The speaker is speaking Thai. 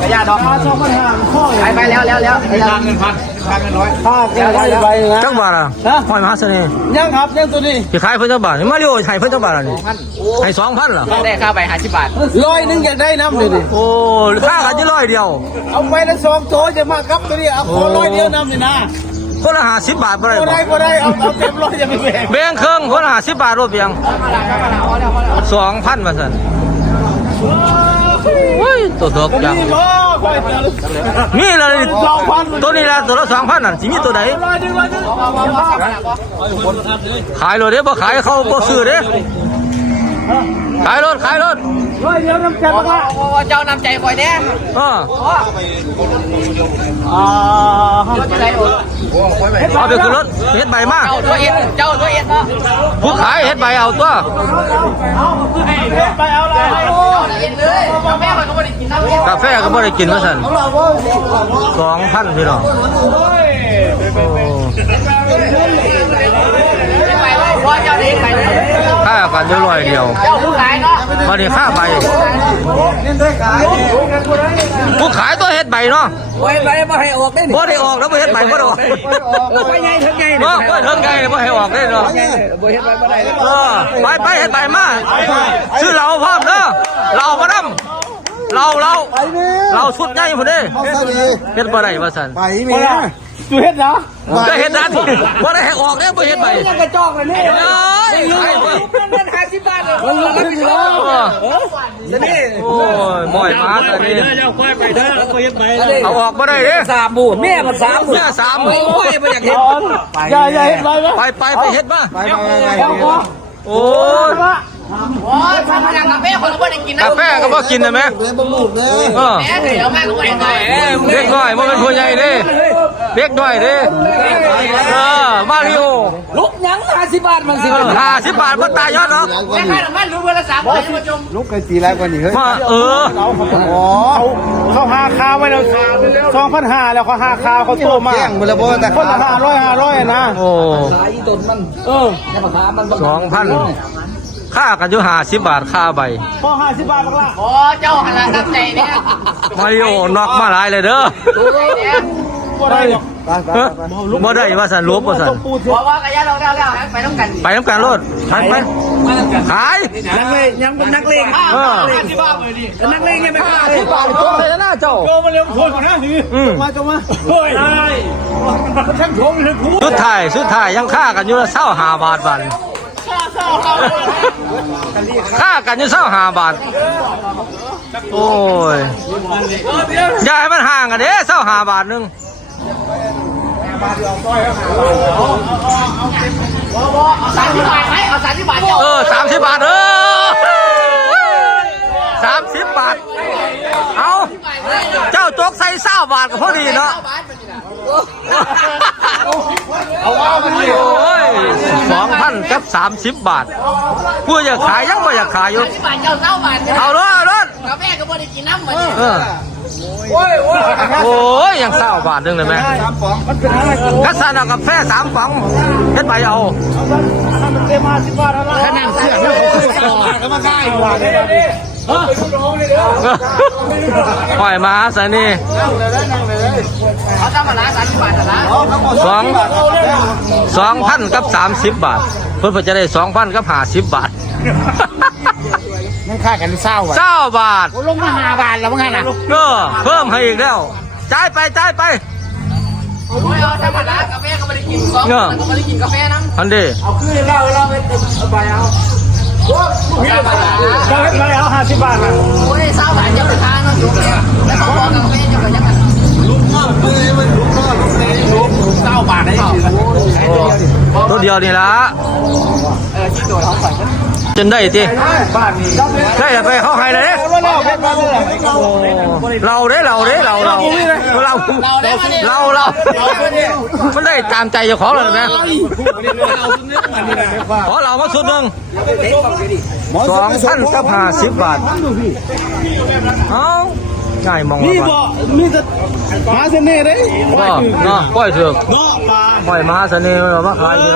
กระยาดอกไปแล้วทางเงินพันทางเงินร้อยไปนะจังหวัดอ่ะหอยมหาเสน่ห์ยังครับยังตัวนี้จะขายเพิ่นจังบาทมาริโอให้เพิ่นจังบาทนี่ให้2,000เหรอได้ค่าไป50 บาท100อยากได้น้ำเลยดิโอ้ค่ากันจะ100เดียวเอาไปละ2ตัวจะมากับตัวนี้เอาคน100เดียวน้ำนี่นะคนละ50 บาทบ่ได้เอาเต็ม100จะไปแบ่งเครื่องคนละ50 บาทรวมเพียง2,000ว่าซั่นโอ้ยตัวดอกจังมีเลยตัวนี้ละตัวละ2,000น่ะสิมีตัวไหนขายเลยเด้บ่ขายเขาบ่ซื้อเด้ขายรถเดี๋ยวน้ำใจบักละเจ้าน้ำใจคอยแน่เอาไปขึ้นรถเฮ็ดใบมากเจ้าตัวเอ็ดเนาะผู้ขายเฮ็ดใบเอาตัวไปเอาเลยกาแฟก็ไม่ได้กินว่าสั่น2,000พี่น้องค่ากันจะ100เดียวมาดิค่าใบผู้ขายตัวเฮ็ดใบเนาะบ่ให้ออกได้บ่ได้ออกแล้วบ่เฮ็ดใบบ่ได้ออกไปไงถึงไงเนาะบ่ถึงไงบ่ให้ออกได้เนาะบ่เฮ็ดใบบ่ได้ไปเฮ็ดใบมาซื้อเหล้าพร้อมเด้อเหล้าบ่นำเราชุดใหญ่พุ่นเด้เฮ็ดบ่ได้ว่าซั่นไปแม่ดูเฮ็ดนะก็เฮ็ดนะบ่ได้ให้ออกเด้บ่เฮ็ดใบยังกระจอกเลยนี่เงิน50 บาทเลยมันรับผิดชอบนี่โอ้ยบ่อยมาแต่นี่เจ้าควายไปเด้อบ่เฮ็ดใบเอาออกบ่ได้เด้3บูแม่มัน3บูแม่3บูโอ้ยบ่อยากเฮ็ดอย่าเฮ็ดใบไปเฮ็ดมาโอ้ยโอ้ยทำอย่างกาแฟคนละบ่ได้กินนะกาแฟก็บ่กินนะแม่บ่ลูกเด้อแม่เดี๋ยวแม่ก็บ่ได้เด็กน้อยบ่เป็นผู้ใหญ่เด้เด็กน้อยเด้มาริโอลุกยัง50 บาทมันสิ50 บาทบ่ตายยอดเนาะแม่ค่าน้ำมันรู้เวลา3บาทมาจมลุกไปตีไรกว่านี้เฮ้ยเขาหาคาไว้แล้ว2,500แล้วเขาหาคาเขาโตมาแจ้งบ่แล้วบ่แต่คนละ500นะโอ้ขายอีต้นมันแล้วราคามัน2,000ค่ากันอยู่50 บาทค่าใบพอ50 บาทละโอ้เจ้าหันละตั้งใจเนี่ยมาริโอนอกมาหลายเลยเด้อบ่ได้ว่าสันลบว่าสันบอกว่ากระยาเราแล้วไปน้ำกันรถไปขายนักเลงยังเป็นนักเลงนักเลงยังไม่ขาย50 บาทตัวเลยนะเจ้าโจมาเร็วคนนะนี่มาเฮ้ยช่างโจมเลยสุดท้ายยังค่ากันอยู่ละ25 บาทวันค่ากันอยู่25 บาทโอ้ยอย่าให้มันห่างกันเด้25 บาทนึง30 บาทไหมเอา30 บาท30 บาท30 บาทเอาเจ้าโจ๊กใส่20 บาทก็พอดีเนาะโอ้ย2,000 กับ 30 บาทผู้อยากขายยังไม่อยากขายอยู่เอารถกาแฟก็ไม่ได้กินน้ำเหมือนโอ้ยยัง20 บาทนึงเลยไหมกระสันกาแฟ3 ป๋องเฮ็ดใบเอาขนาดเสื้อเขามาได้ปล่อยมาซะนี่เขาทำมาละ30 บาทละ2,000 กับ 30 บาทเพื่อจะได้2,000 กับ 50 บาทนั่นค่ากัน20 บาทลงมา5 บาทแล้วมั้งฮะนะเพิ่มให้อีกแล้วจ่ายไปโอ้ยธรรมดากาแฟก็ไม่ได้กิน2 ก็ไม่ได้กินกาแฟน้ำอันดีเอาขึ้นเราไปไปเอาเอา50 บาทนะโอ้ย20 บาทจะไปทานเนาะจุ๊บเนี่ยแล้วเขาบอกกาแฟจะไปยังไงลุก20 บาทได้ตัวเดียวนี่ละจนได้ทีได้ไปเข้าให้เลยเรามันได้ตามใจเจ้าของเลยนะขอเรามาสุดหนึ่ง2,000 กับ 50 บาทเอาง่ายมองนี่บ่มีแต่มหาเสน่ห์เลยเนาะปล่อยเถอะปล่อยมหาเสน่ห์มาขายอยู่